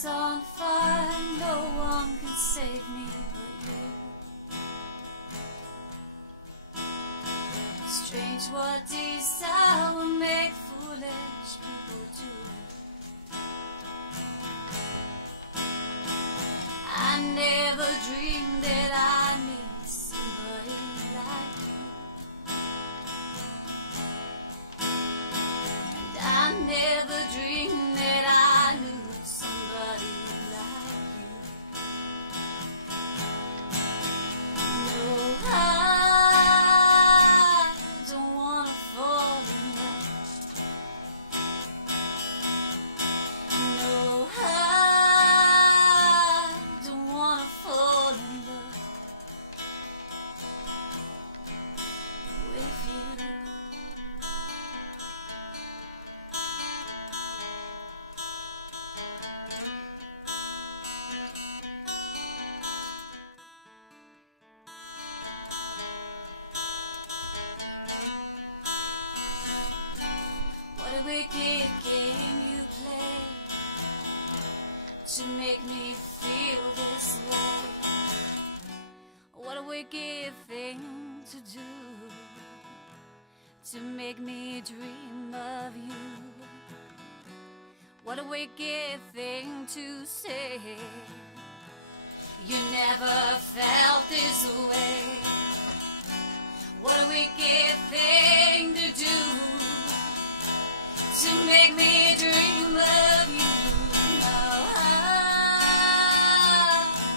is on fire, no one can save me but you. Strange what desire will make foolish people do. I never dreamed that I'd meet somebody like you. And I never dreamed that I knew somebody like you. No, I don't wanna fall in love. No, I don't wanna fall in love with you. What a wicked game you play to make me feel this way. What a wicked thing to do to make me dream of you. What a wicked thing to say. You never felt this way. What a wicked thing to do to make me dream of you. Now I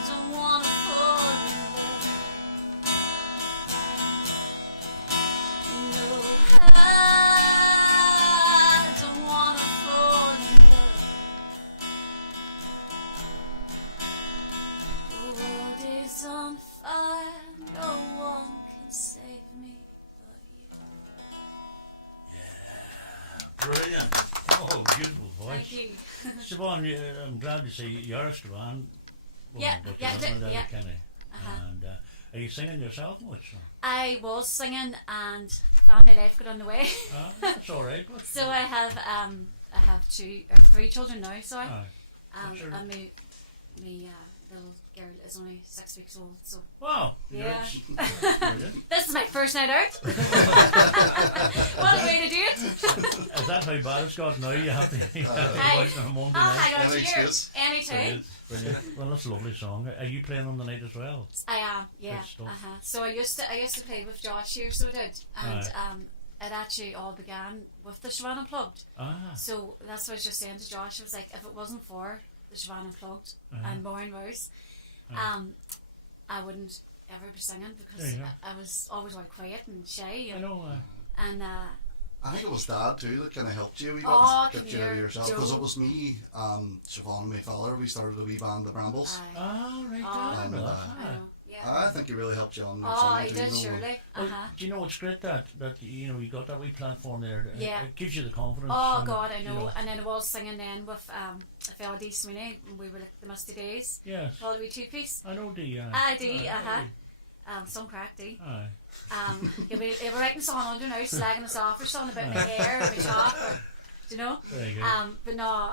don't wanna fall in love. No, I don't wanna fall in love. The world is on fire, no one can save me but you. Brilliant. Oh, beautiful voice. Thank you. Siobhan, I'm glad to see you're a Siobhan woman, Yeah, but yeah, you're not yeah. Kenny. Uh-huh. And are you singing yourself much? I was singing and family life got on the way. That's all right. But So I have two or three children now. Sorry, Aye. Sure. and my little girl is only 6 weeks old. So Wow. yeah, Brilliant. this is my first night out. What a way to do it! Is that how bad it's got now? You have to go out on a Monday I'll night? hang out Any here excuse? anytime. Brilliant. Brilliant. Well, that's a lovely song. Are you playing on the night as well? I am, yeah. Good stuff. So I used to play with Josh here, so I did, and Aye. it actually all began with the Siobhan Unplugged. Ah. So that's what I was just saying to Josh. I was like, if it wasn't for the Siobhan Unplugged Uh-huh. and Maureen Rose, I wouldn't ever be singing because There you go. I was always like quiet and shy. I And, know. and I think it was Dad too that kind of helped you. We Oh, got come you here, yourself because Joe. it was me, Siobhan, and my father. We started a wee band, the Brambles. I Oh, right. Oh, I know and, that. know, yeah. I think he really helped you on. your Oh, singing he too, did, you know. surely. Well, Uh-huh. do you know it's great that you got that wee platform there? Yeah. It gives you the confidence. Oh and, God, I you know. And then I was singing then with a fellow Dee Sweeney. We were like the Misty Days. Yes. All the wee two piece. I know the. Dee, some crack Dee. Aye. They were writing something under now, slagging us off or something about my hair or my top, or, do you know? Very good. But no,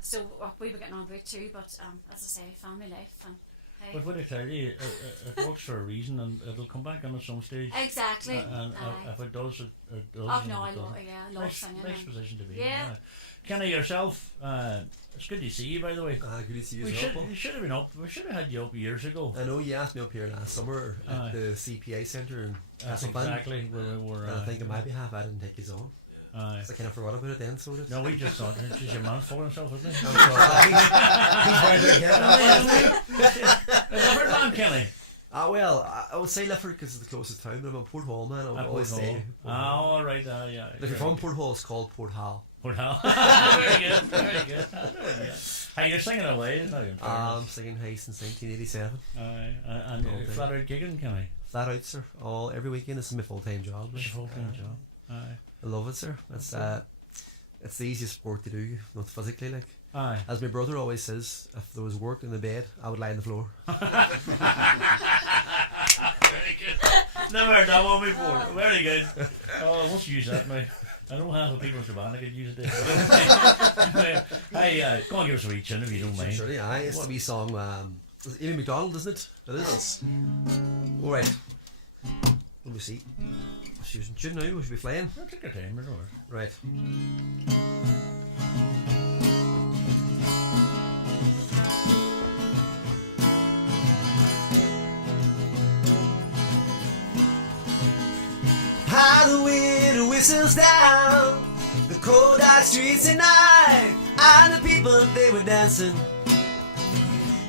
so we were getting on great too. But as I say, family life and hey. But what I tell you, it works for a reason, and it'll come back on at some stage. Exactly. And Aye. if it does, it does. Oh and no, if I it love doesn't. it. Yeah, I love singing. Nice and- position to be Yeah. in. Kenny, yourself, it's good to see you, by the way. Good to see you We as should, well, Paul. you should have been up. We should have had you up years ago. I know you asked me up here last summer Aye. at the CPA Centre in That's Castleban. exactly where we were. And I think on my behalf I didn't take his on. Aye. So I kind of forgot about it then, so did. No, we just thought it's just your man full himself, isn't he? I'm sorry. He's very good again. Is that man, Kenny? Well, I would say Lifford because it's the closest town, but I'm a Port Hall man. I would always say. Port Hall. all right. Yeah. If you're from Port Hall, it's called Port Hall. Port Hall. Very good. Very good. I know it, yeah. Hey, you're singing away, isn't it? I'm singing high since 1987. Aye. And All day. flat out gigging, Kenny. Flat out, sir. Every weekend. This is my full-time job. It's a like. full-time job. Aye. I love it, sir. It's the easiest sport to do, not physically like. Aye. As my brother always says, if there was work in the bed, I would lie on the floor. Very good. Never heard that one before. Very good. Oh, let's use that now. I don't have a people from Savannah could use it. Hey, go on, give us a wee tune if you don't mind. Surely, aye. It's the wee song. It's Amy McDonald, isn't it? It is. All right. Let me see. She was in tune now. We should be playing. I'll take your time, or Right. How the wind whistles down the cold dark streets at night, and the people they were dancing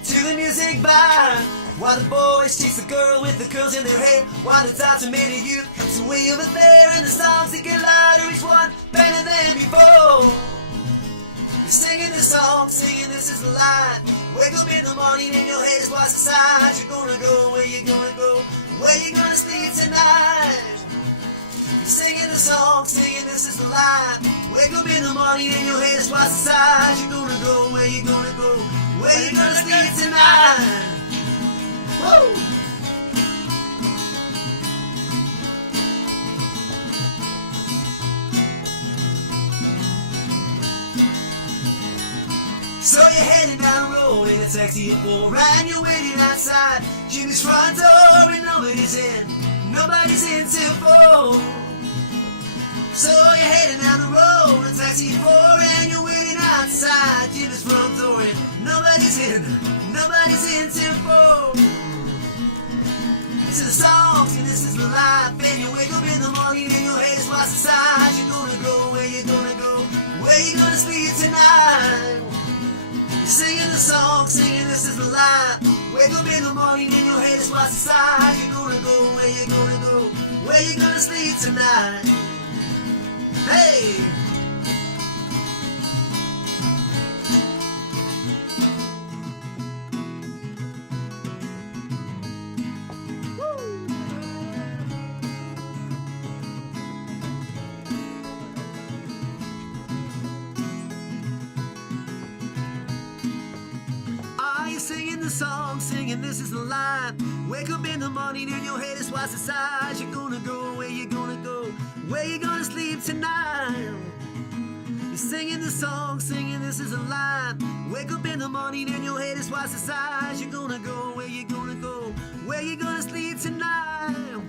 to the music by, while the boys chase the girl with the curls in their hair, while the thoughts of many youth so way over there, and the songs that get louder, each one better than before. You're singing the song, singing this is the line. Wake up in the morning and your head's what's aside. You're gonna go, where you gonna go, where you gonna sleep tonight. You're singing the song, singing this is the line. Wake up in the morning and your head's what's aside. You're gonna go, where you gonna go, where you gonna sleep tonight. Woo! So you're heading down the road in a taxi at 4, and you're waiting outside Jimmy's front door, and nobody's in till 4. So you're heading down the road in a taxi at 4, and you're waiting outside Jimmy's front door, and nobody's in till 4. To the songs, and this is the life, and you wake up in the morning and your head's what's inside. You're gonna go, where you gonna go, where you gonna sleep tonight. You're singing the song, singing this is the life. Wake up in the morning and your head's what's inside. You're gonna go, where you gonna go, where you gonna sleep tonight. Hey! Singing the song, singing this is the line. Wake up in the morning and your head is what's inside. You're gonna go, where you gonna go, where you gonna sleep tonight. You're singing the song, singing this is a line. Wake up in the morning and your head is what's inside. You're gonna go, where you gonna go, where you gonna sleep tonight.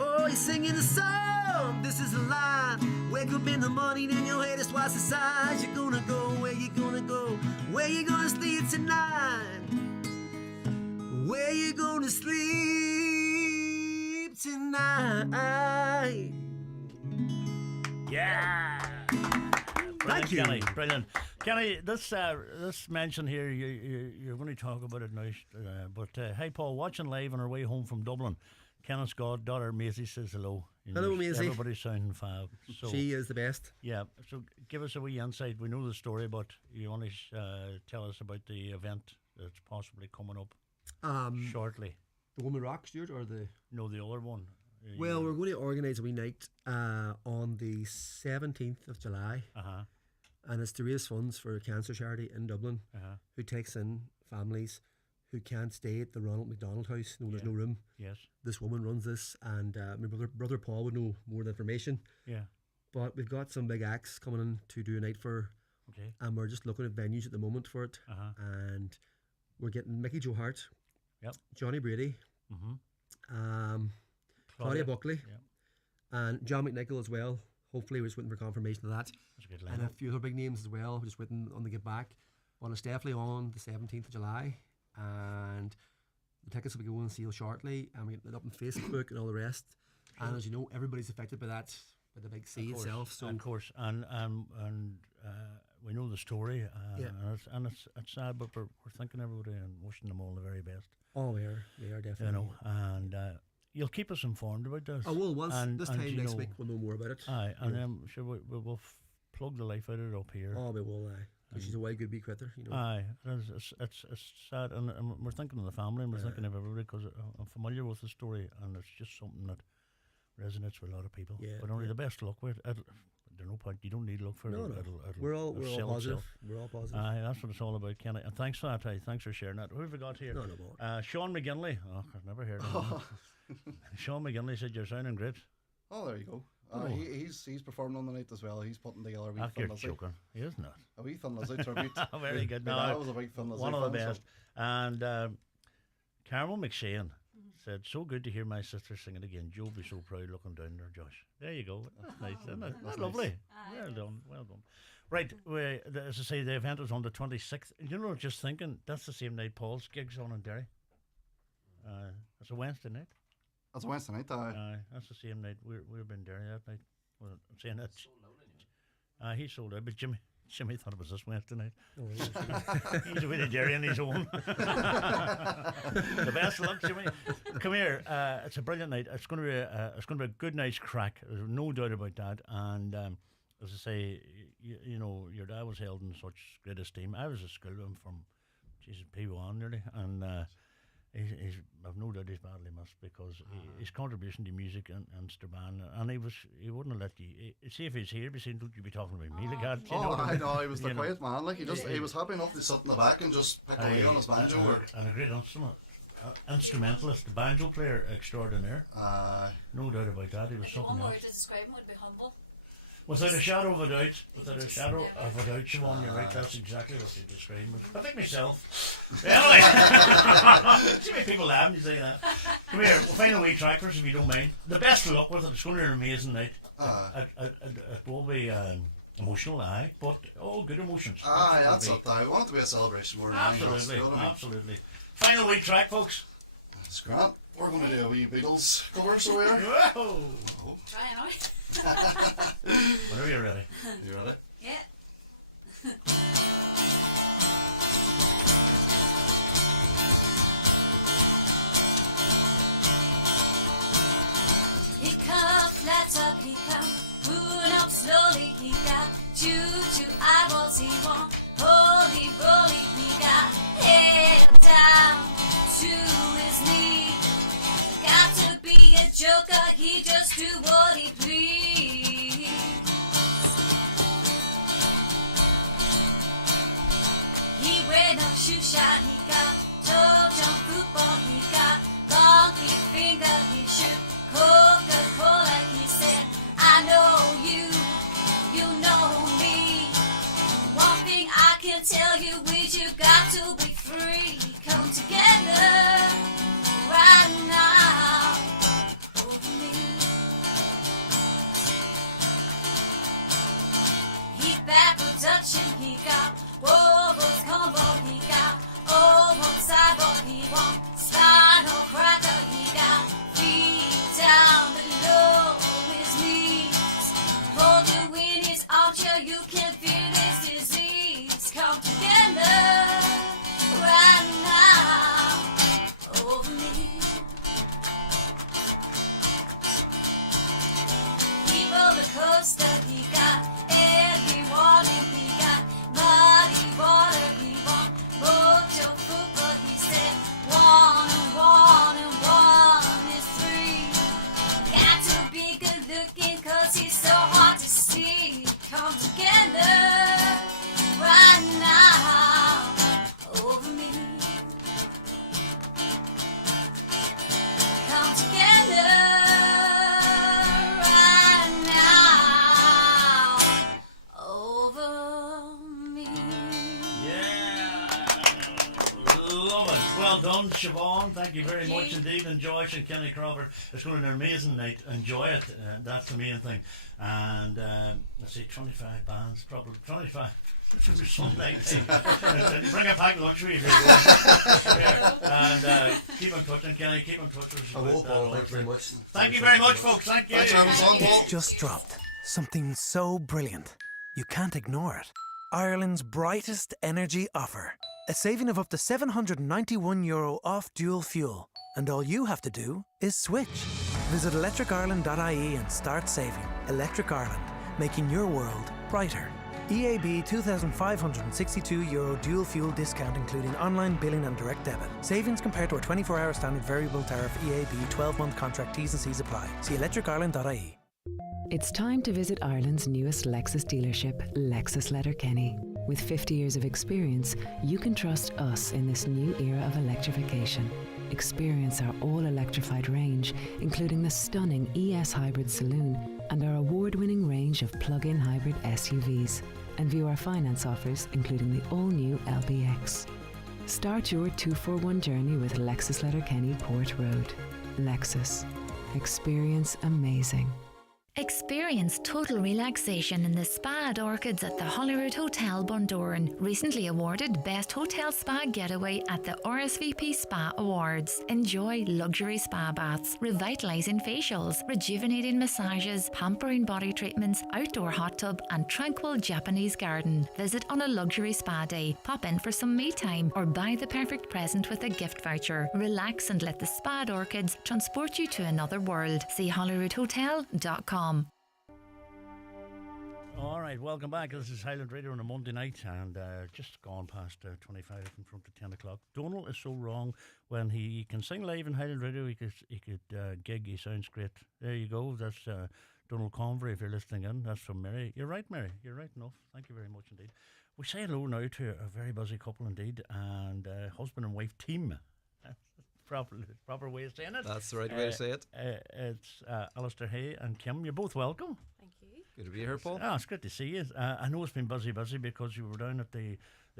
Oh, you're singing the song, this is a line. Wake up in the morning and your head is what's inside. You're gonna go, where you gonna go, where you gonna sleep tonight. Where you gonna sleep tonight? Yeah. Thank you. Kenny. Brilliant. Kenny, this mention here, you're going to talk about it now. But hey, Paul, watching live on our way home from Dublin, Kenneth's daughter Maisie says hello. Hello, Maisie. Everybody's sounding fab. So, she is the best. Yeah. So give us a wee insight. We know the story, but you want to tell us about the event that's possibly coming up shortly. The one with Rock, Stuart, or the... No, the other one. Well, we're going to organise a wee night on the 17th of July. And it's to raise funds for a cancer charity in Dublin who takes in families who can't stay at the Ronald McDonald House. No, there's no room. Yes. This woman runs this, and my brother Paul would know more of the information. Yeah. But we've got some big acts coming in to do a night for her. Okay. And we're just looking at venues at the moment for it. And we're getting Mickey Joe Hart, Johnny Brady, Claudia Buckley, and John McNichol as well. Hopefully we're just waiting for confirmation of that. That's a good and a few other big names as well. We're just waiting on the get back. But it's definitely on the 17th of July. And the tickets will be going on sale shortly. And we get it up on Facebook and all the rest. Sure. And as you know, everybody's affected by that, by the big sea itself. So of course. And we know the story. And it's sad, but we're thinking everybody and wishing them all the very best. Oh, we are definitely. You know, and you'll keep us informed about this. Oh, well, this time next week we'll know more about it. Aye, and then sure we'll plug the life out of it up here. Oh, we will, because she's a wild good wee critter, you know. Aye, it's sad, and we're thinking of the family, and we're thinking of everybody, because I'm familiar with the story, and it's just something that resonates with a lot of people. Yeah, but only the best luck with it. there's no point. You don't need to look for No, it. no. It'll We're all sell positive. itself. We're all positive. Aye, that's what it's all about, Kenny. And thanks for that. Thanks for sharing that. Who have we got here? No more. Sean McGinley. Oh, I've never heard of him. Sean McGinley said you're sounding great. Oh, there you go. Oh. He's performing on the night as well. He's putting together a wee You're Thin Lizzy. joking. He is not. A wee Thin Lizzy tribute. Very good. Yeah, No, I was a big Thin Lizzy one of the fan, best. And Carmel McShane said, so good to hear my sister sing it again. Joe be so proud looking down there, Josh. There you go. That's nice, isn't it? That's lovely. Well done. Well done. Right, as I say, the event is on the 26th. You know, just thinking, that's the same night Paul's gig's on in Derry. It's a Wednesday night. That's a Wednesday night. That's the same night. We've been Derry that night. Well, I'm saying that. He sold out, but Jimmy thought it was this Wednesday night. He's away to Derry on his own. The best of luck, Jimmy. Come here. It's a brilliant night. It's going to be a good night's crack. There's no doubt about that. And as I say, you know, your dad was held in such great esteem. I was at school with him from P1 nearly, and I've no doubt he's badly missed because his contribution to music and Strabane, and he wouldn't have let you see if he's here. Be saying, don't you be talking about me like that? You know what I mean? know. He was the You know. quiet man. Like he was happy enough to sit in the back and just pick away on his banjo. And a great instrumentalist, banjo player extraordinaire. No doubt about that. He was One something word else. to describe him would be humble. Without a shadow of a doubt, Siobhan, you're right, that's exactly what you described. I think myself. Anyway, see many people laugh when you say that. Come here, we'll find a wee track first if you don't mind. The best of luck with it, it's going to be an amazing night. It will be emotional, but all good emotions. That's it. I want it to be a celebration more than anything else. Absolutely, You know what I mean? absolutely. Final wee track, folks. It's grand. We're going to do a wee Beatles cover, so we're. Whoa! Try it out. Whenever you're ready. You ready? Yeah. He come, flat up, he come, moving up slowly, he got two eyeballs, he won't holy roly, he got head down to his knee. Got to be a joker, he just do what he please. He wear no shoe shine, he got toe jump football, he got monkey finger, he shoot Coca-Cola, he said, I know you, you know me. One thing I can tell you is you got to be free. Come together right now over me. He back production, he got Wobo's combo, he got old one cyborg, he want spinal cracker, he got feet down below his knees. Hold you in his armchair, you can feel his disease. Come together right now over me. He roller coaster, he got every warning, he got muddy water, he want mojo football, he said 1 and 1 is 3. Got to be good looking cause he's so hard to see. Come together right now over me. Come together right now over me. Yeah, love it. Well done, Siobhan. Thank you very much indeed. And Joyce and Kenny Crawford. It's going to be an amazing night. Enjoy it. That's the main thing. And let's see, 25 bands, probably 25. Some night. Bring a packed lunch with you if you're going. Yeah. And keep in touch, and Kenny, keep in touch with us. I will, Paul. Thank you very much. Thank you very much, folks. Thank you. Thanks for having us on, Paul. Just dropped. Something so brilliant. You can't ignore it. Ireland's brightest energy offer. A saving of up to €791 off dual fuel. And all you have to do is switch. Visit electricireland.ie and start saving. Electric Ireland, making your world brighter. EAB €2,562 dual fuel discount including online billing and direct debit. Savings compared to a 24-hour standard variable tariff EAB 12-month contract. T's and C's apply. See electricireland.ie. It's time to visit Ireland's newest Lexus dealership, Lexus Letterkenny. With 50 years of experience, you can trust us in this new era of electrification. Experience our all-electrified range, including the stunning ES Hybrid Saloon and our award-winning range of plug-in hybrid SUVs. And view our finance offers, including the all-new LBX. Start your 241 journey with Lexus Letterkenny Port Road. Lexus. Experience amazing. Experience total relaxation in the Spa at Orchids at the Holyrood Hotel, Bundoran. Recently awarded Best Hotel Spa Getaway at the RSVP Spa Awards. Enjoy luxury spa baths, revitalizing facials, rejuvenating massages, pampering body treatments, outdoor hot tub and tranquil Japanese garden. Visit on a luxury spa day, pop in for some me time or buy the perfect present with a gift voucher. Relax and let the Spa at Orchids transport you to another world. See holyroodhotel.com. All right, welcome back. This is Highland Radio on a Monday night, and just gone past 25 in front of 10 o'clock. Donal is so wrong when he can sing live in Highland Radio. He could gig. He sounds great. There you go. That's Donal Convery. If you're listening in, that's from Mary. You're right, Mary. You're right enough. Thank you very much indeed. We say hello now to a very busy couple indeed, and husband and wife team. Proper way of saying it. That's the right way to say it. It's Alistair Hay and Kim. You're both welcome. Thank you. Good to be here, Paul. It's great to see you. I know it's been busy because you were down at the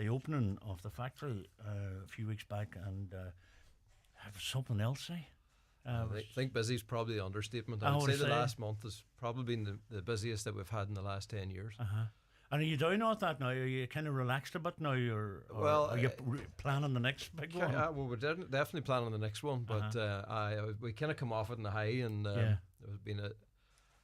opening of the factory a few weeks back, and it was something else. I think busy is probably the understatement. I would say the last month has probably been the busiest that we've had in the last 10 years. And are you down on that now? Are you kind of relaxed a bit now? Are you planning the next big one? Well, we're definitely planning the next one, but we kind of come off it in the high, and it was been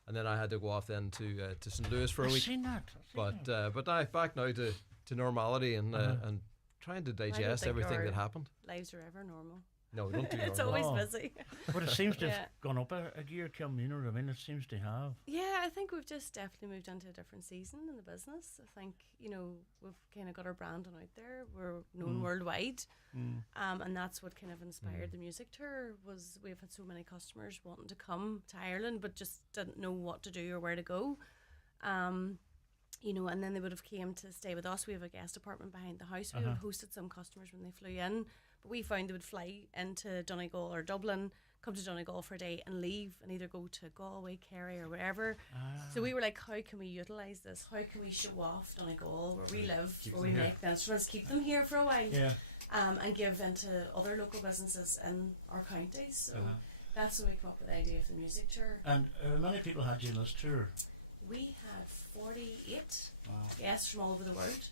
and then I had to go off then to St. Louis for a week. I've seen that. But I back now to normality and trying to digest everything that happened. Lives are ever normal. No, we don't do It's normal. always busy. But it seems to have gone up a gear, Kim. You know what I mean? It seems to have. Yeah, I think we've just definitely moved into a different season in the business. I think, we've kind of got our branding out there. We're known worldwide. And that's what kind of inspired the music tour. Was we've had so many customers wanting to come to Ireland but just didn't know what to do or where to go. And then they would have came to stay with us. We have a guest apartment behind the house. We would have hosted some customers when they flew in, but we found they would fly into Donegal or Dublin, come to Donegal for a day and leave and either go to Galway, Kerry or wherever. So we were like, how can we utilise this? How can we show off Donegal where we live, where we make the instruments, keep them here for a while, and give into other local businesses in our counties. So that's when we come up with the idea of the music tour. And many people had you in this tour. We had 48 guests from all over the world.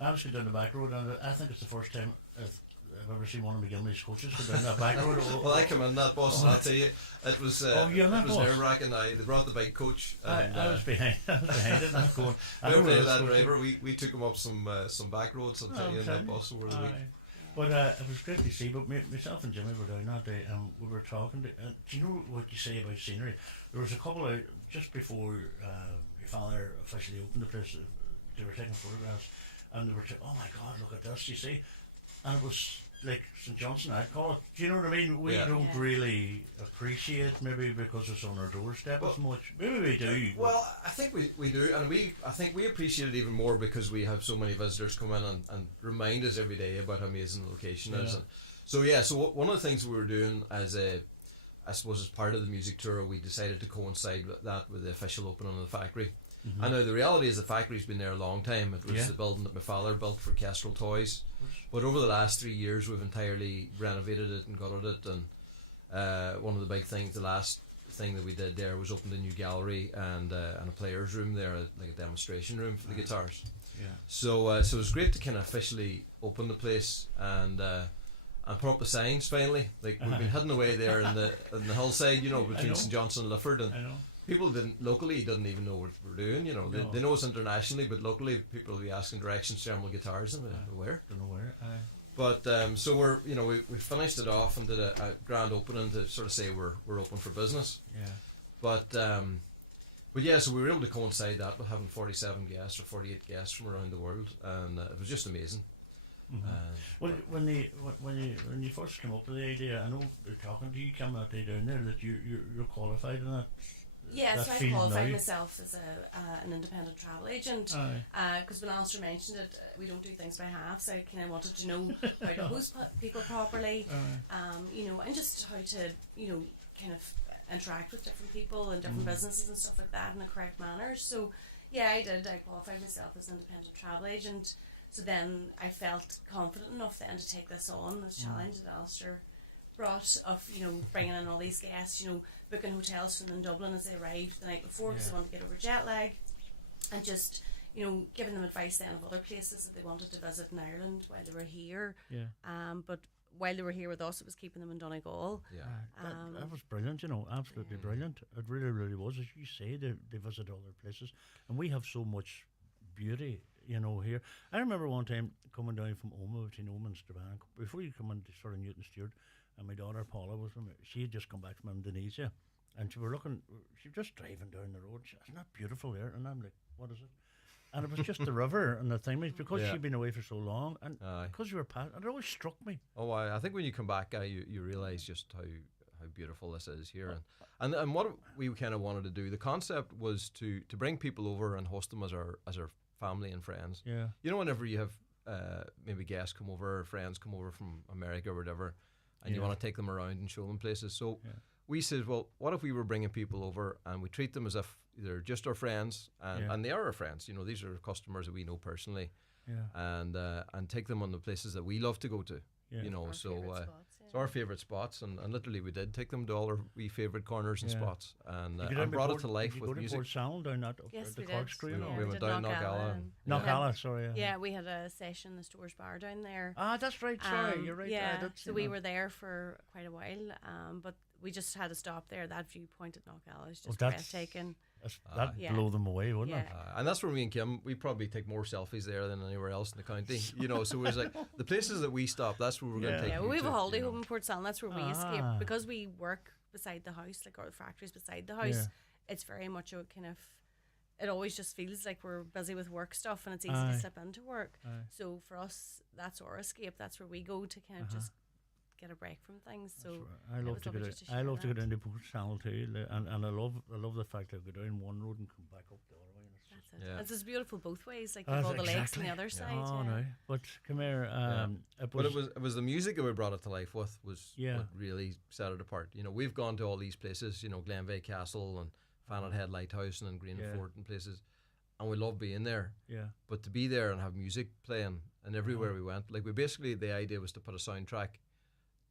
I was down the back road, and I think it's the first time I've ever seen one of McGinley's coaches go down that back road. Well, I come in that bus, and I'll tell you, it was nerve-wracking. They brought the bike coach. And, I was behind it, and I'm going. That driver, we took him up some back roads, I'll tell you, in that bus over the week. But it was great to see. But myself and Jimmy were down that day, and we were talking. Do you know what you say about scenery? There was a couple out just before your father officially opened the place. They were taking photographs, and they were oh my God, look at this! You see, and it was like St. Johnson, I'd call it. Do you know what I mean? We don't really appreciate maybe because it's on our doorstep as much. Maybe we do. Well, I think we do, and I think we appreciate it even more because we have so many visitors come in and remind us every day about how amazing the location is. And so one of the things we were doing I suppose as part of the music tour, we decided to coincide with that with the official opening of the factory. I know the reality is the factory's been there a long time. It was the building that my father built for Kestrel Toys, but over the last 3 years we've entirely renovated it and gutted it, and one of the big things, the last thing that we did there was open a new gallery and a player's room there, like a demonstration room for the guitars. So it was great to kind of officially open the place and put up the signs finally. Like we've been hidden away there in the hillside, between St. Johnson and Lifford, and people locally didn't even know what we're doing. They know us internationally, but locally people will be asking directions to Thermal Guitars, and where? Don't know where. But so we're we finished it off and did a grand opening to sort of say we're open for business. But yeah, so we were able to coincide that with having 47 guests or 48 guests from around the world, and it was just amazing. Well, when you first came up with the idea, I know they're talking to you, Kim, that day down there, that you're qualified in that Yeah, that so I field qualified now? myself as an independent travel agent. Aye. Because when Alistair mentioned it, we don't do things by half. So I kind of wanted to know how to host people properly, you know, and just how to, you know, kind of interact with different people and different businesses and stuff like that in the correct manner. So yeah, I did. I qualified myself as an independent travel agent. So then I felt confident enough then to take this on, this challenge that Alistair brought of, you know, bringing in all these guests, you know, booking hotels from in Dublin as they arrived the night before because they wanted to get over jet lag, and just, you know, giving them advice then of other places that they wanted to visit in Ireland while they were here. But while they were here with us, it was keeping them in Donegal. That was brilliant, you know, absolutely brilliant. It really, really was. As you say, they visit other places, and we have so much beauty, you know, here. I remember one time coming down from Oma, between Oma and Strabane, before you come into sort of Newton Stewart, and my daughter Paula was from, she had just come back from Indonesia, and she was just driving down the road. She said, "Isn't that beautiful there?" And I'm like, "What is it?" And it was just the river and the thing, because she'd been away for so long, and because you were past, and it always struck me. Oh, I think when you come back, you realise just how beautiful this is here, and what we kind of wanted to do. The concept was to bring people over and host them as our family and friends. Yeah. You know, whenever you have maybe guests come over, or friends come over from America or whatever, and you want to take them around and show them places. So we said, well, what if we were bringing people over and we treat them as if they're just our friends, and they are our friends. You know, these are customers that we know personally, and take them on the places that we love to go to. You know, so our favourite spots, and literally we did take them to all our wee favourite corners and spots, and brought it to life with music. Sound down that Yes, the we did. corkscrew. We went down Knockalla. Knockalla, sorry. Yeah, we had a session in the Stores Bar down there. Ah, that's right. Sorry, you're right. Yeah, I did so see we that. were there for quite a while, but we just had to stop there. That viewpoint at Knockalla is just that's- breathtaking. That'd blow them away, wouldn't it? And that's where me and Kim, we probably take more selfies there than anywhere else in the county. You know, so it was like the places that we stop, that's where we're going to take. Yeah, you we have to, a holiday you know. home in Port Salon. That's where we escape, because we work beside the house, like our factories beside the house. It's very much a kind of. It always just feels like we're busy with work stuff, and it's easy to slip into work. So for us, that's our escape. That's where we go to kind of just get a break from things. So I love to go down to Port Salon too, and I love the fact that I go down one road and come back up the other way. It's just beautiful both ways. Like you've all the lakes on the other side. Oh no, but come here. But it was the music that we brought it to life with was what really set it apart. You know, we've gone to all these places. You know, Glenveigh Castle and Fannet Head Lighthouse and Green Fort and places, and we love being there. Yeah. But to be there and have music playing, and everywhere we went, like the idea was to put a soundtrack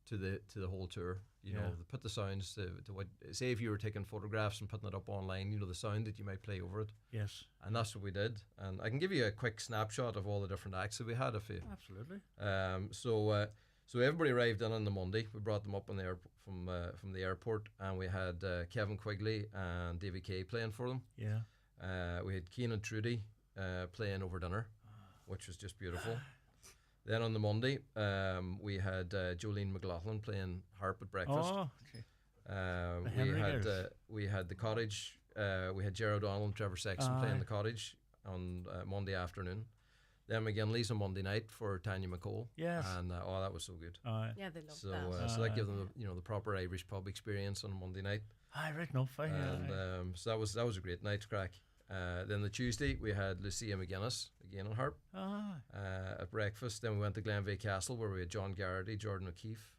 to the whole tour. You know, put the sounds to what, say if you were taking photographs and putting it up online, you know, the sound that you might play over it. Yes. And that's what we did. And I can give you a quick snapshot of all the different acts that we had if you. Absolutely. So everybody arrived in on the Monday. We brought them up on the from the airport, and we had Kevin Quigley and Davy Kay playing for them. Yeah. We had Keen and Trudy playing over dinner, which was just beautiful. Then on the Monday, we had Jolene McLaughlin playing harp at breakfast. Oh, okay. We had the Cottage. We had Gerard O'Donnell and Trevor Sexton playing the Cottage on Monday afternoon. Then McGinley's on Monday night for Tanya McCole. Yes. And that was so good. Yeah, they love that. So that gave them the proper Irish pub experience on Monday night. Right enough. And so that was a great night's crack. Then the Tuesday we had Lucia McGuinness again on harp at breakfast. Then we went to Glenveigh Castle where we had John Garrity, Jordan O'Keefe,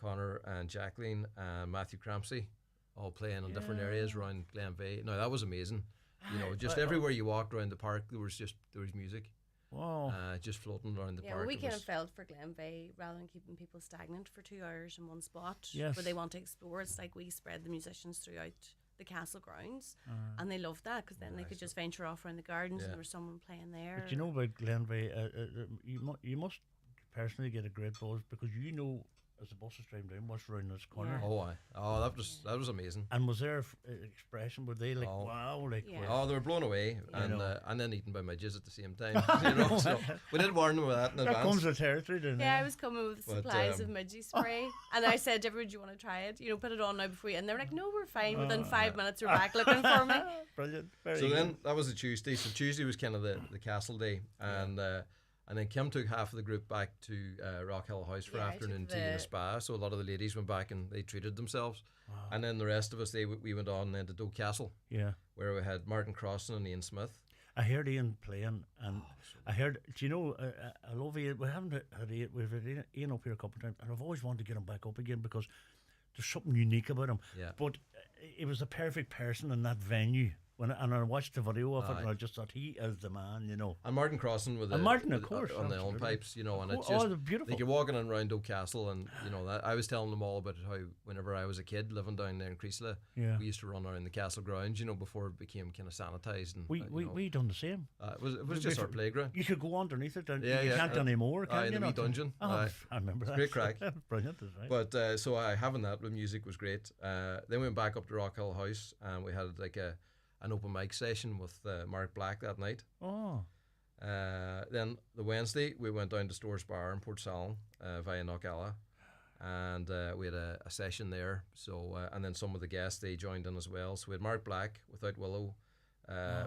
Connor and Jacqueline and Matthew Crampsey all playing in different areas around Glenveigh. Now that was amazing. You know, just everywhere you walked around the park there was music. Wow. Just floating around the park. Yeah, we kind of felt for Glenveigh, rather than keeping people stagnant for 2 hours in one spot where they want to explore, it's like we spread the musicians throughout the castle grounds, and they loved that because then they could just venture off around the gardens and there was someone playing there. But you know about Glenveigh, you must personally get a great buzz because you know as the bus is driving down what's around this corner. That was amazing. And was there expression? Were they like wow, like they were blown away, and then eaten by midges at the same time. You know, so we did warn them of that in advance. That comes with territory, didn't it? I was coming with supplies of midgie spray, and I said to everyone, "Do you want to try it? You know, put it on now before you." And they're like, "No, we're fine." Within 5 minutes, they're back looking for me. Brilliant. Very so good. then that was a Tuesday. So Tuesday was kind of the castle day, and And then Kim took half of the group back to Rock Hill House for Yeah, I afternoon took tea and a the- spa. So a lot of the ladies went back and they treated themselves. And then the rest of us, we went on then to Doe Castle, Yeah. where we had Martin Crossan and Ian Smith. I heard Ian playing, and I heard. Do you know? I love Ian. We haven't had Ian. We've had Ian up here a couple of times, and I've always wanted to get him back up again because there's something unique about him. Yeah. But he was the perfect person in that venue. And I watched the video of it, Aye. and I just thought he is the man. You know. And Martin Crossan with the And Martin, of course, on the own absolutely. pipes, you know, and it's Oh, just they're beautiful. like you're walking around Doe Castle, and you know that I was telling them all about how whenever I was a kid living down there in Creasla, Yeah. we used to run around the castle grounds, you know, before it became kind of sanitized. And We you we know, we done the same. it was just our playground. You could go underneath it. And Yeah, you yeah. can't anymore, can Aye, you? the wee not? dungeon. Oh, Aye. I remember that. great crack. Brilliant, that's right. But so having that with music was great. Then we went back up to Rock Hill House, and we had like an open mic session with Mark Black that night. Oh, Then the Wednesday we went down to Stores Bar in Port Salon via Knockalla, and we had a session there. So and then some of the guests they joined in as well. So we had Mark Black, Without Willow,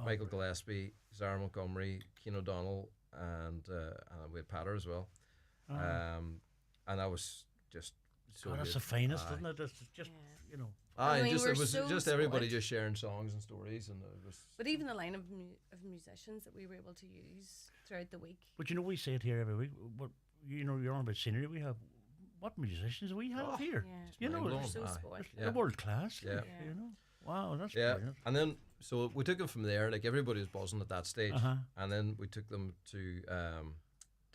Michael Gillespie, Zara Montgomery, Keane O'Donnell, and we had Patter as well. And that was just so God, that's good. the finest, Aye. isn't it? It's just you know. Aye, I mean, just we're it was so just everybody spoiled. just sharing songs and stories, and it was. But even the line of musicians that we were able to use throughout the week. But you know, we say it here every week. But you know, you're on about scenery. We have what musicians we have here. Yeah. You know, mind-blowing. We're so Aye. spoiled. Yeah. they're world class. Yeah. like, you know. Wow, that's Yeah, brilliant. and then so we took them from there. Like everybody was buzzing at that stage, Uh-huh. and then we took them to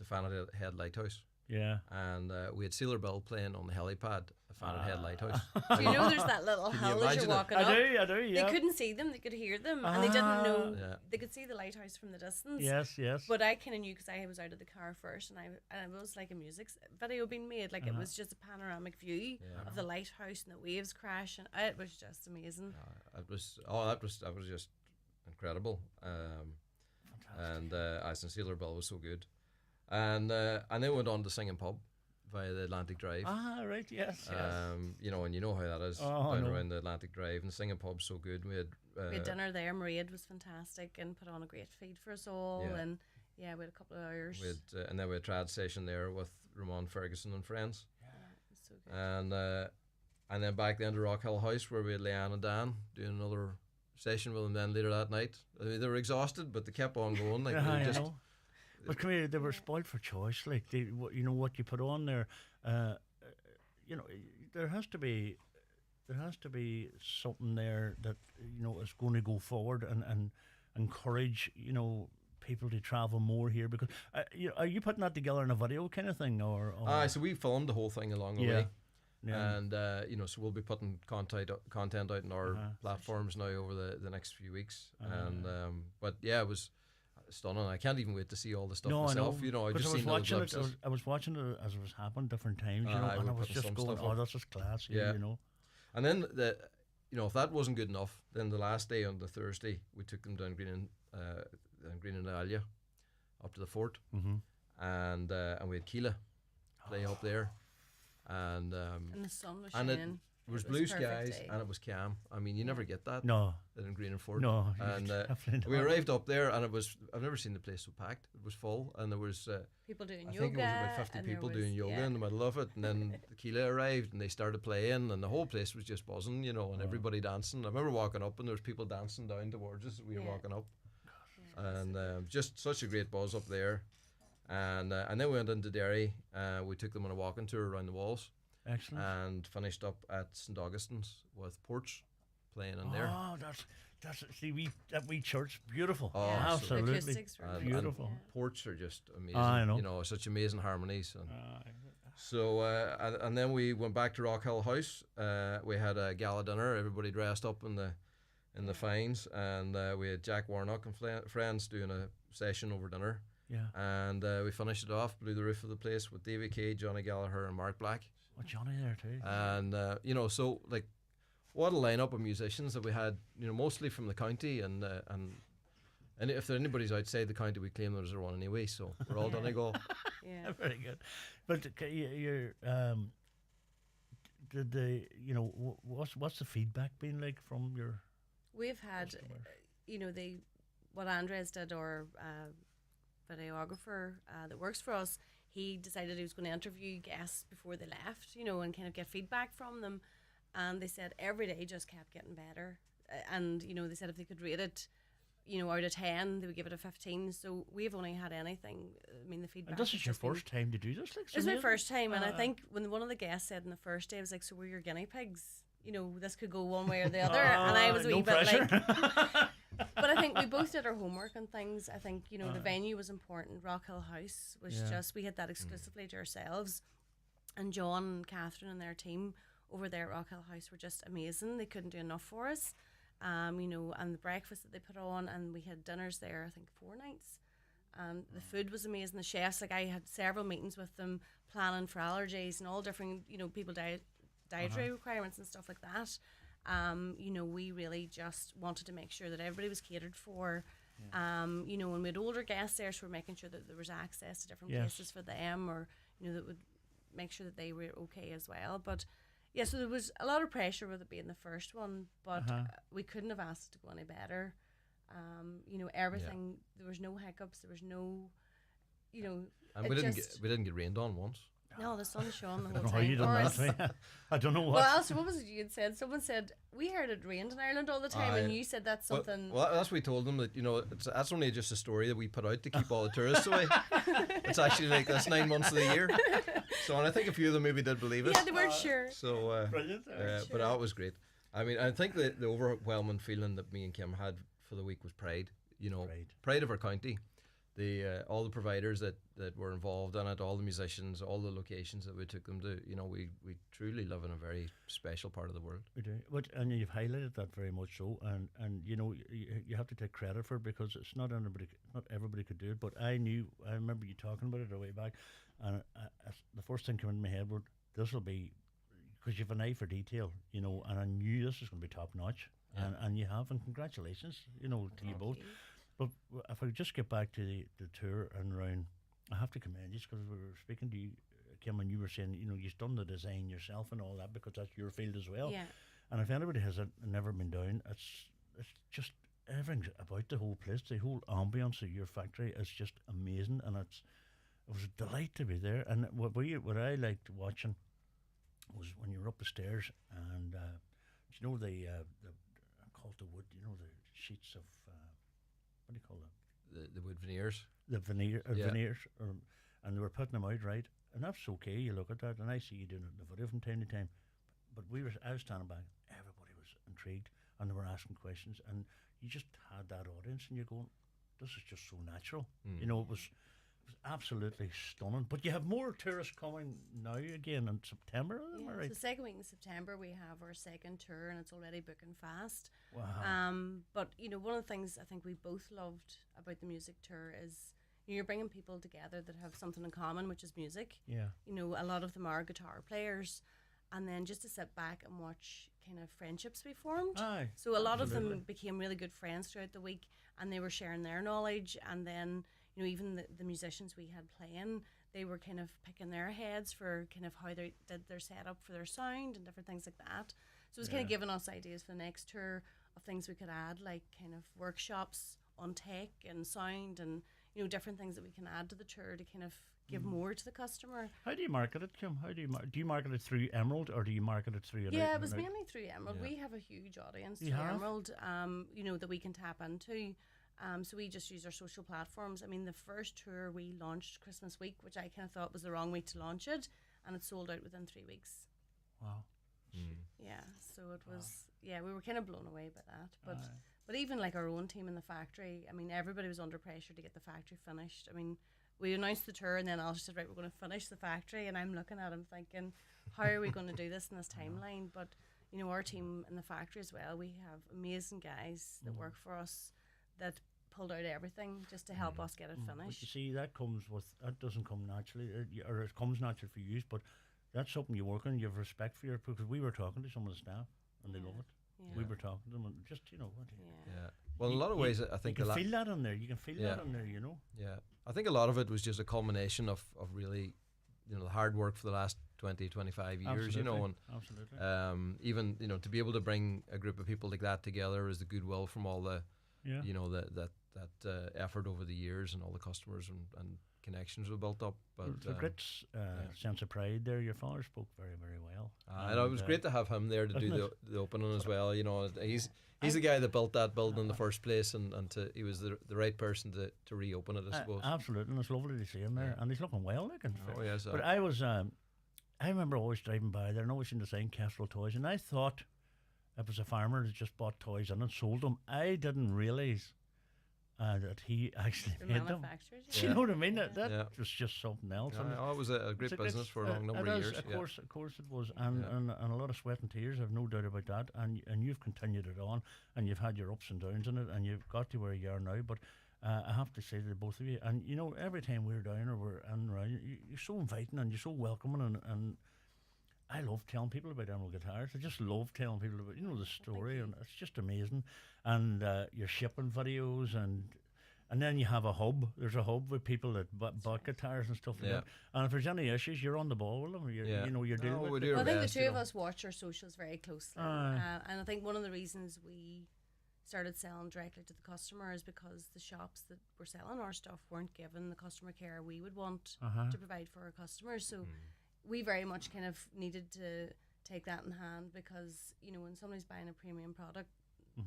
Fannet Head Lighthouse, Yeah. and we had Sailor Bill playing on the helipad at Fannet Head Lighthouse. Do you know there's that little Can you hill as imagine you're it? walking up? I do, yeah. They couldn't see them, they could hear them, and they didn't know. Yeah. They could see the lighthouse from the distance. Yes, yes. But I kind of knew because I was out of the car first, and it was like a music video being made. Like it was just a panoramic view of the lighthouse and the waves crashing. It was just amazing. That was just incredible. And Sailor Bill was so good, and then went on to Singing Pub via the Atlantic Drive. Right, yes, yes. You know, and you know how that is Oh, I down know. around the Atlantic Drive, and Singing Pub's so good. We had We had dinner there. Mariaid was fantastic and put on a great feed for us all. Yeah. And yeah, we had a couple of hours. we had, and then we had a trad session there with Ramon Ferguson and friends. It was so good. And then back then to Rock Hill House where we had Leanne and Dan doing another session with them then later that night. I mean, they were exhausted, but they kept on going. Like Yeah, they I just know. But come here, they were spoiled for choice. Like you know what you put on there. You know, there has to be something there that you know is going to go forward and encourage people to travel more here because are you putting that together in a video kind of thing or so we filmed the whole thing along the Yeah. way. Yeah. And so we'll be putting content out on our platforms now over the next few weeks. But yeah, it was stunning. I can't even wait to see all the stuff myself. You know, I 'Cause just was seen little watching it. glimpses. I was watching it as it was happening different times, Aye, and we're I was putting just some going, stuff up. this is class, Yeah. you know. And then if that wasn't good enough, then the last day on the Thursday we took them down Green and Alia, up to the fort, and we had Keela play up there, and And the sun was and it shining. was It blue was a perfect skies day. and it was calm. I mean, you never get that No, in Green and Fort. no, And definitely we not. arrived up there, and I've never seen the place so packed. It was full, and there was People doing I yoga. think it was about 50 and there people was- doing yoga yeah. in the middle of it, and then the Keela arrived and they started playing, and the whole place was just buzzing, you know, and everybody dancing. I remember walking up and there was people dancing down towards us as we were Yeah. walking up, and just such a great buzz up there. And then we went into Derry. We took them on a walking tour around the walls, Excellent. and finished up at St Augustine's with Porch playing in there. Oh, that's that wee church, beautiful. Oh, Yeah, so- the absolutely acoustics were And- great. beautiful. And Porch are just amazing. I know. You know, such amazing harmonies. And so, and then we went back to Rock Hill House. We had a gala dinner. Everybody dressed up in the fines, and we had Jack Warnock and friends doing a session over dinner. Yeah. And we finished it off, blew the roof of the place with Davy Kay, Johnny Gallagher, and Mark Black. Oh, Johnny there too. And so like, what a lineup of musicians that we had. You know, mostly from the county, and if anybody's outside the county, we claim there's one anyway. So we're all Donegal. Yeah. Very good. But you're did they what's the feedback been like from your We've had, customers? what Andres did, or videographer that works for us, he decided he was going to interview guests before they left, you know, and kind of get feedback from them. And they said every day just kept getting better. And, you know, they said if they could rate it, you know, out of 10, they would give it a 15. So we've only had anything. I mean, the feedback. And this has is your just been- first time to do this? Like, It was my amazing. first time, and I think when one of the guests said in the first day, I was like, "So we're your guinea pigs? You know, this could go one way or the other." And I was a no wee bit pressure. like, but I think we both did our homework and things. I think, you know, the venue was important. Rock Hill House was Yeah. just, we had that exclusively to ourselves. And John and Catherine and their team over there at Rock Hill House were just amazing. They couldn't do enough for us. You know, and the breakfast that they put on, and we had dinners there, I think 4 nights. The food was amazing. The chefs, like, I had several meetings with them, planning for allergies and all different, you know, people dietary requirements and stuff like that. You know, we really just wanted to make sure that everybody was catered for. You know, when we had older guests there, so we're making sure that there was access to different Yes. places for them, or, you know, that would make sure that they were okay as well. But yeah, so there was a lot of pressure with it being the first one, but we couldn't have asked it to go any better. You know, everything, there was no hiccups, there was no, you know, And it we just- didn't get rained on once. no, the sun shone the I whole don't know how time. you done Or that. as- Right? I don't know what. well, Alistair, what was it you had said? Someone said, we heard it rained in Ireland all the time, and Aye. you said that's Well, something. well, that's what we told them, that, you know, that's only just a story that we put out to keep all the tourists away. It's actually like this 9 months of the year. So, and I think a few of them maybe did believe it. Yeah, they weren't sure. So, Brilliant. but that was great. I mean, I think the overwhelming feeling that me and Kim had for the week was pride. You know, pride of our county. The all the providers that were involved in it, all the musicians, all the locations that we took them to. You know, we truly live in a very special part of the world. We do. But, and you've highlighted that very much so, and you know, you have to take credit for it, because it's not everybody could do it. But I remember you talking about it a way back, and the first thing came into my head was, this will be, because you've an eye for detail, you know, and I knew this was going to be top notch, and you have, and congratulations, you know, to you both. But if I just get back to the tour and round, I have to commend you, because we were speaking to you, Kim, and you were saying, you know, you've done the design yourself and all that, because that's your field as well. Yeah. And if anybody has never been down, it's just everything about the whole place, the whole ambience of your factory is just amazing, and it was a delight to be there. And what I liked watching was when you were up the stairs, and you know the called the wood, you know, the sheets of what do you call them? The wood veneers. The veneers, Yeah. and they were putting them out right, and that's okay. You look at that, and I see you doing it in the video from time to time. But I was standing back. Everybody was intrigued, and they were asking questions, and you just had that audience, and you're going, "This is just so natural." You know, it was absolutely stunning. But you have more tourists coming now again in September. Am I Yeah, right? so second week in September we have our second tour, and it's already booking fast. Wow. But you know, one of the things I think we both loved about the music tour is, you know, you're bringing people together that have something in common, which is music. Yeah. You know, a lot of them are guitar players, and then just to sit back and watch kind of friendships be formed. Aye, So a lot of absolutely. them became really good friends throughout the week, and they were sharing their knowledge. And then, you know, even the musicians we had playing, they were kind of picking their heads for kind of how they did their setup for their sound and different things like that. So it was kind of giving us ideas for the next tour of things we could add, like kind of workshops on tech and sound, and, you know, different things that we can add to the tour to kind of give more to the customer. How do you market it, Kim? How do you market it through Emerald, or do you market it through? Yeah, it was mainly through Emerald. We have a huge audience You through have? Emerald, you know, that we can tap into. So we just use our social platforms. I mean, the first tour we launched Christmas week, which I kind of thought was the wrong week to launch it, and it sold out within 3 weeks. Wow. Yeah, so it was, yeah, we were kind of blown away by that. But even like our own team in the factory, I mean, everybody was under pressure to get the factory finished. I mean, we announced the tour, and then Alistair said, right, we're going to finish the factory, and I'm looking at him thinking, how are we going to do this in this timeline? But, you know, our team in the factory as well, we have amazing guys that work for us that pulled out everything just to help us get it But you finished. see, that doesn't come naturally, or it comes naturally for you, but that's something you work on. You have respect for your, because we were talking to some of the staff, and they love it. Yeah. We were talking to them, and just, you know, Yeah. Well, in a lot of ways, I think you a can lot. feel that in there. You can feel that in there, you know. Yeah, I think a lot of it was just a culmination of really, you know, the hard work for the last 20, 25 years, you know, and Absolutely. even, you know, to be able to bring a group of people like that together is the goodwill from all the, Yeah. you know, that effort over the years and all the customers and connections we built up. But the great sense of pride there. Your father spoke very, very well. and it was great to have him there to do the opening as well. You know, he's the guy that built that building in the first place, and he was the right person to reopen it, I suppose. Absolutely, and it's lovely to see him there, and he's looking well. Oh yes. But I was, I remember always driving by there and always seeing the sign Kestrel Toys, and I thought it was a farmer that just bought toys in and sold them. I didn't realise that he actually The made them. manufacturers. Do you know what I mean? That Yeah. was just something else. Yeah, and it was a great it's business for a long number of years. Of course it was, and a lot of sweat and tears. I've no doubt about that. And you've continued it on, and you've had your ups and downs in it, and you've got to where you are now. But I have to say to the both of you, and you know, every time we're down or we're in around, you're so inviting and you're so welcoming, and I love telling people about Emerald Guitars. I just love telling people about the story, and it's just amazing. And you're shipping videos and then you have a hub. There's a hub with people that bought guitars and stuff like that. And if there's any issues, you're on the ball with them. You're dealing with it. Well, I think the two of us watch our socials very closely. And I think one of the reasons we started selling directly to the customer is because the shops that were selling our stuff weren't given the customer care we would want to provide for our customers. So we very much kind of needed to take that in hand, because, when somebody's buying a premium product,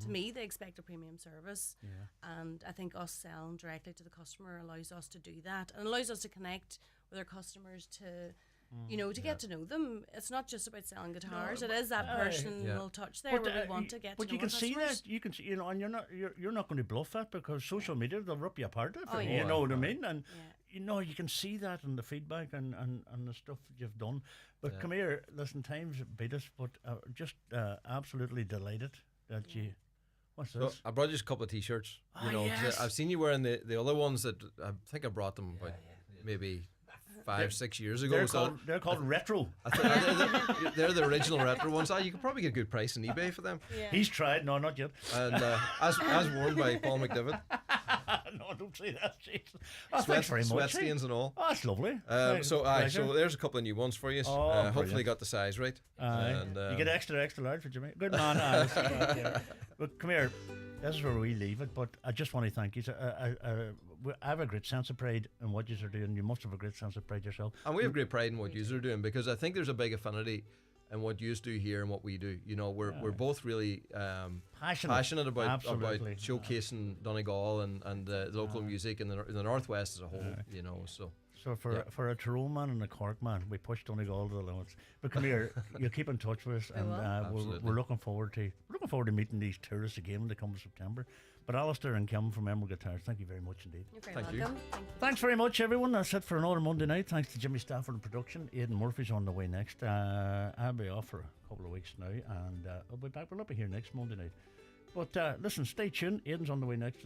to me, they expect a premium service, and I think us selling directly to the customer allows us to do that, and allows us to connect with our customers to get to know them. It's not just about selling guitars; it is that personal touch there where we want to get. But to you know can our see customers. that, you can see, and you're not going to bluff that, because social media, they'll rip you apart. Yeah. You know what I mean? And you can see that in the feedback and the stuff that you've done. But come here, listen, times beat us, but just absolutely delighted that you. What's this? So I brought you a couple of T-shirts. Yes. I've seen you wearing the other ones that I think I brought them about maybe 5-6 years ago. They're called retro. They're the original retro ones. You could probably get a good price on eBay for them. Yeah. He's tried. No, not yet. And as worn by Paul McDivitt. No, don't say that. Thanks very much. Sweat stains and all. Oh, that's lovely. So there's a couple of new ones for you. Hopefully got the size right. And, you get extra large for Jimmy. Good man. But come here. This is where we leave it. But I just want to thank you. I have a great sense of pride in what you are doing. You must have a great sense of pride yourself. And we have great pride in what you are doing, because I think there's a big affinity in what you do here and what we do. We're both really passionate about showcasing Donegal and the local music in the Northwest as a whole. So for a Tyrone man and a Cork man, we push Donegal to the limits. But come here, you keep in touch with us, and we're looking forward to meeting these tourists again when they come in September. But Alistair and Kim from Emerald Guitars, thank you very much indeed. You're very welcome. Thank you. Thanks very much, everyone. That's it for another Monday night. Thanks to Jimmy Stafford in production. Aidan Murphy's on the way next. I'll be off for a couple of weeks now, and I'll be back. We'll be here next Monday night. But listen, stay tuned. Aidan's on the way next.